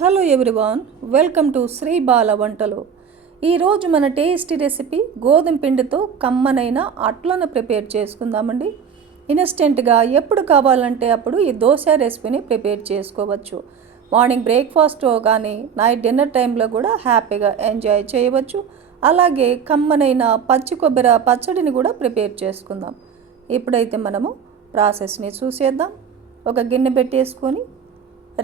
Hello everyone welcome to Sri Bala వంటలు. ఈరోజు మన టేస్టీ రెసిపీ గోధుమ పిండితో కమ్మనైన అట్లను ప్రిపేర్ చేసుకుందామండి. ఇన్స్టెంట్గా ఎప్పుడు కావాలంటే అప్పుడు ఈ దోశ రెసిపీని ప్రిపేర్ చేసుకోవచ్చు. మార్నింగ్ బ్రేక్ఫాస్ట్ కానీ నైట్ డిన్నర్ టైంలో కూడా హ్యాపీగా ఎంజాయ్ చేయవచ్చు. అలాగే కమ్మనైన పచ్చి కొబ్బరి పచ్చడిని కూడా ప్రిపేర్ చేసుకుందాం. ఇప్పుడైతే మనము ప్రాసెస్ని చూసేద్దాం. ఒక గిన్నె పెట్టేసుకొని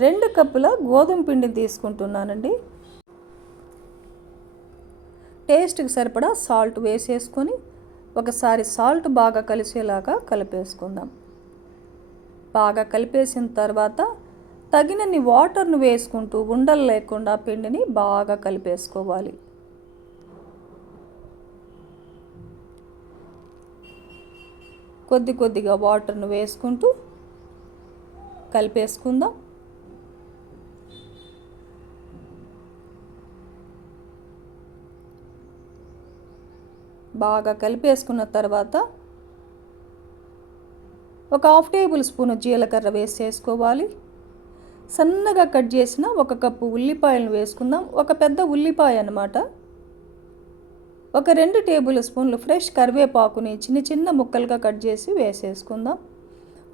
రెండు కప్పుల గోధుమ పిండిని తీసుకుంటున్నానండి. టేస్ట్కి సరిపడా సాల్ట్ వేసేసుకొని ఒకసారి సాల్ట్ బాగా కలిసేలాగా కలిపేసుకుందాం. బాగా కలిపేసిన తర్వాత తగినన్ని వాటర్ను వేసుకుంటూ ఉండలు లేకుండా పిండిని బాగా కలిపేసుకోవాలి. కొద్ది కొద్దిగా వాటర్ను వేసుకుంటూ కలిపేసుకుందాం. బాగా కలిపేసుకున్న తర్వాత ఒక హాఫ్ టేబుల్ స్పూన్ జీలకర్ర వేసేసుకోవాలి. సన్నగా కట్ చేసిన ఒక కప్పు ఉల్లిపాయలను వేసుకుందాం. ఒక పెద్ద ఉల్లిపాయ అన్నమాట. ఒక రెండు టేబుల్ స్పూన్లు ఫ్రెష్ కరివేపాకుని చిన్న చిన్న ముక్కలుగా కట్ చేసి వేసేసుకుందాం.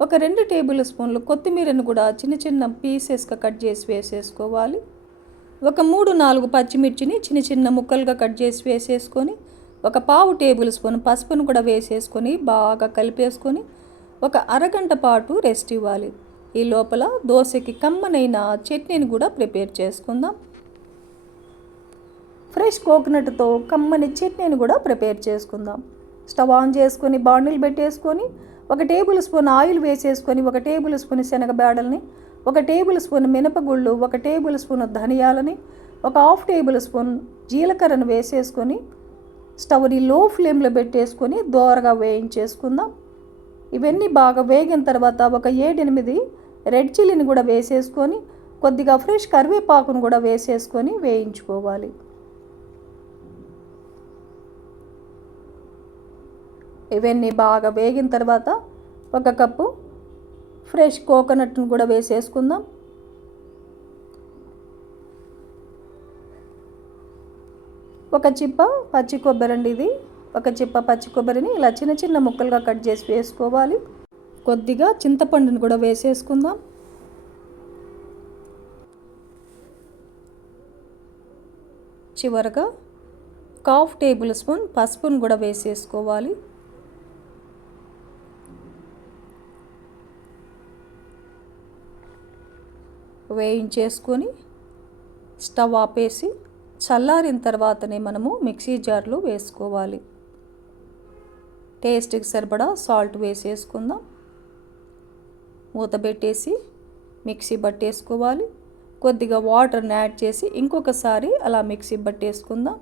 ఒక రెండు టేబుల్ స్పూన్లు కొత్తిమీరను కూడా చిన్న చిన్న పీసెస్గా కట్ చేసి వేసేసుకోవాలి. ఒక మూడు నాలుగు పచ్చిమిర్చిని చిన్న చిన్న ముక్కలుగా కట్ చేసి వేసేసుకొని ఒక పావు టేబుల్ స్పూన్ పసుపును కూడా వేసేసుకొని బాగా కలిపేసుకొని ఒక అరగంట పాటు రెస్ట్ ఇవ్వాలి. ఈ లోపల దోశకి కమ్మనైన చట్నీని కూడా ప్రిపేర్ చేసుకుందాం. ఫ్రెష్ కోకోనట్తో కమ్మని చట్నీని కూడా ప్రిపేర్ చేసుకుందాం. స్టవ్ ఆన్ చేసుకొని బాండిల్ పెట్టేసుకొని ఒక టేబుల్ స్పూన్ ఆయిల్ వేసేసుకొని ఒక టేబుల్ స్పూన్ శనగబేడల్ని ఒక టేబుల్ స్పూన్ మినపగుళ్ళు ఒక టేబుల్ స్పూన్ ధనియాలని ఒక హాఫ్ టేబుల్ స్పూన్ జీలకర్రను వేసేసుకొని స్టవ్ని లో ఫ్లేమ్లో పెట్టేసుకొని దోరగా వేయించేసుకుందాం. ఇవన్నీ బాగా వేగిన తర్వాత ఒక ఏడెనిమిది రెడ్ చిల్లీని కూడా వేసేసుకొని కొద్దిగా ఫ్రెష్ కరివేపాకును కూడా వేసేసుకొని వేయించుకోవాలి. ఇవన్నీ బాగా వేగిన తర్వాత ఒక కప్పు ఫ్రెష్ కోకోనట్ను కూడా వేసేసుకుందాం. ఒక చిప్ప పచ్చి కొబ్బరి అండి ఇది. ఒక చిప్ప పచ్చి కొబ్బరిని ఇలా చిన్న చిన్న ముక్కలుగా కట్ చేసి వేసుకోవాలి. కొద్దిగా చింతపండుని కూడా వేసేసుకుందాం. చివరగా కాఫ్ టేబుల్ స్పూన్ పసుపును కూడా వేసేసుకోవాలి. వేయించేసుకొని స్టవ్ ఆపేసి చల్లారిన తర్వాతనే మనము మిక్సీ జార్లో వేసుకోవాలి. టేస్ట్కి సరిపడా సాల్ట్ వేసేసుకుందాం. మూత పెట్టేసి మిక్సీ పట్టేసుకోవాలి కొద్దిగా వాటర్ని యాడ్ చేసి ఇంకొకసారి అలా మిక్సీ పట్టేసుకుందాం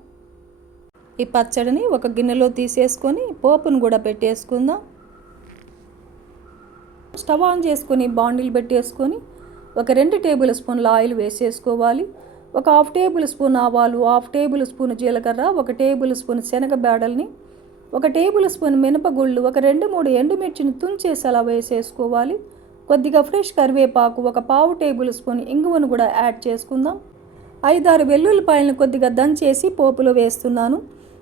ఈ పచ్చడిని ఒక గిన్నెలో తీసేసుకొని పోపును కూడా పెట్టేసుకుందాం. స్టవ్ ఆన్ చేసుకొని బాండిల్ పెట్టేసుకొని ఒక రెండు టేబుల్ స్పూన్ల ఆయిల్ వేసేసుకోవాలి. ఒక హాఫ్ టేబుల్ స్పూన్ ఆవాలు హాఫ్ టేబుల్ స్పూన్ జీలకర్ర ఒక టేబుల్ స్పూన్ శనగ బేడల్ని ఒక టేబుల్ స్పూన్ మినపగుళ్ళు ఒక రెండు మూడు ఎండుమిర్చిని తుంచేసి అలా వేసేసుకోవాలి. కొద్దిగా ఫ్రెష్ కరివేపాకు ఒక పావు టేబుల్ స్పూన్ ఇంగువను కూడా యాడ్ చేసుకుందాం. ఐదారు వెల్లుల్లిపాయలను కొద్దిగా దంచేసి పోపులో వేస్తున్నాను.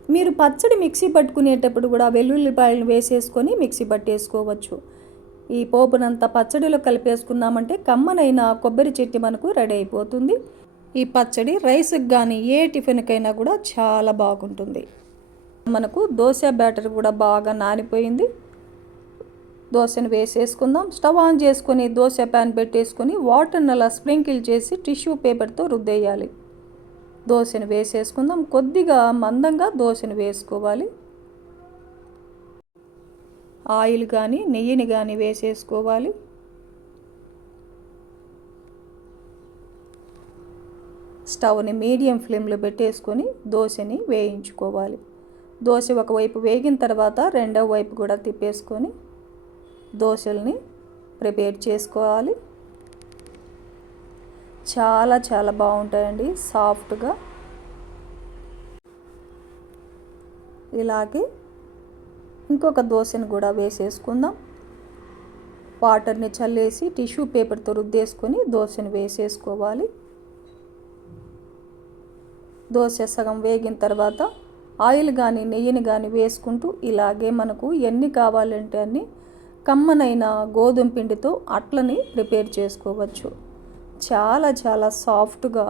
మీరు పచ్చడి మిక్సీ పట్టుకునేటప్పుడు కూడా వెల్లుల్లిపాయలను వేసేసుకొని మిక్సీ పట్టేసుకోవచ్చు. ఈ పోపునంతా పచ్చడిలో కలిపేసుకున్నామంటే కమ్మనైన కొబ్బరి చెట్టు మనకు రెడీ అయిపోతుంది. ఈ పచ్చడి రైస్కి కానీ ఏ టిఫిన్కైనా కూడా చాలా బాగుంటుంది. మనకు దోశ బ్యాటర్ కూడా బాగా నానిపోయింది. దోశను వేసేసుకుందాం. స్టవ్ ఆన్ చేసుకొని దోశ ప్యాన్ పెట్టేసుకొని వాటర్ని అలా స్ప్రింకిల్ చేసి టిష్యూ పేపర్తో రుద్దేయాలి. దోశను వేసేసుకుందాం. కొద్దిగా మందంగా దోశను వేసుకోవాలి. ఆయిల్ కానీ నెయ్యిని కానీ వేసేసుకోవాలి. స్టవ్ని మీడియం ఫ్లేమ్లో పెట్టేసుకొని దోశని వేయించుకోవాలి. దోశ ఒకవైపు వేగిన తర్వాత రెండవ వైపు కూడా తిప్పేసుకొని దోశల్ని ప్రిపేర్ చేసుకోవాలి. చాలా చాలా బాగుంటాయండి సాఫ్ట్గా. ఇలాగే ఇంకొక దోశను కూడా వేసేసుకుందాం. వాటర్ని చల్లేసి టిష్యూ పేపర్తో రుద్దేసుకొని దోశని వేసేసుకోవాలి. దోశ సగం వేగిన తర్వాత ఆయిల్ కానీ నెయ్యిని కానీ వేసుకుంటూ ఇలాగే మనకు ఎన్ని కావాలంటే అన్ని కమ్మనైన గోధుమ పిండితో అట్లని ప్రిపేర్ చేసుకోవచ్చు. చాలా చాలా సాఫ్ట్గా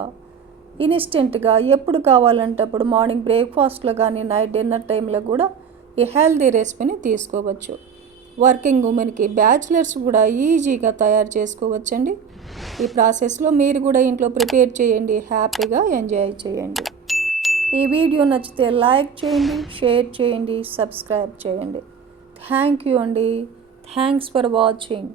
ఇన్స్టెంట్గా ఎప్పుడు కావాలంటే అప్పుడు మార్నింగ్ బ్రేక్ఫాస్ట్లో కానీ నైట్ డిన్నర్ టైంలో కూడా ఈ హెల్దీ రెసిపీని తీసుకోవచ్చు. వర్కింగ్ ఉమెన్కి బ్యాచిలర్స్ కూడా ఈజీగా తయారు చేసుకోవచ్చండి. ఈ ప్రాసెస్లో మీరు కూడా ఇంట్లో ప్రిపేర్ చేయండి హ్యాపీగా ఎంజాయ్ చేయండి. ఈ వీడియో నచ్చితే లైక్ చేయండి షేర్ చేయండి సబ్స్క్రైబ్ చేయండి. థ్యాంక్ యూ అండి. Thanks for watching.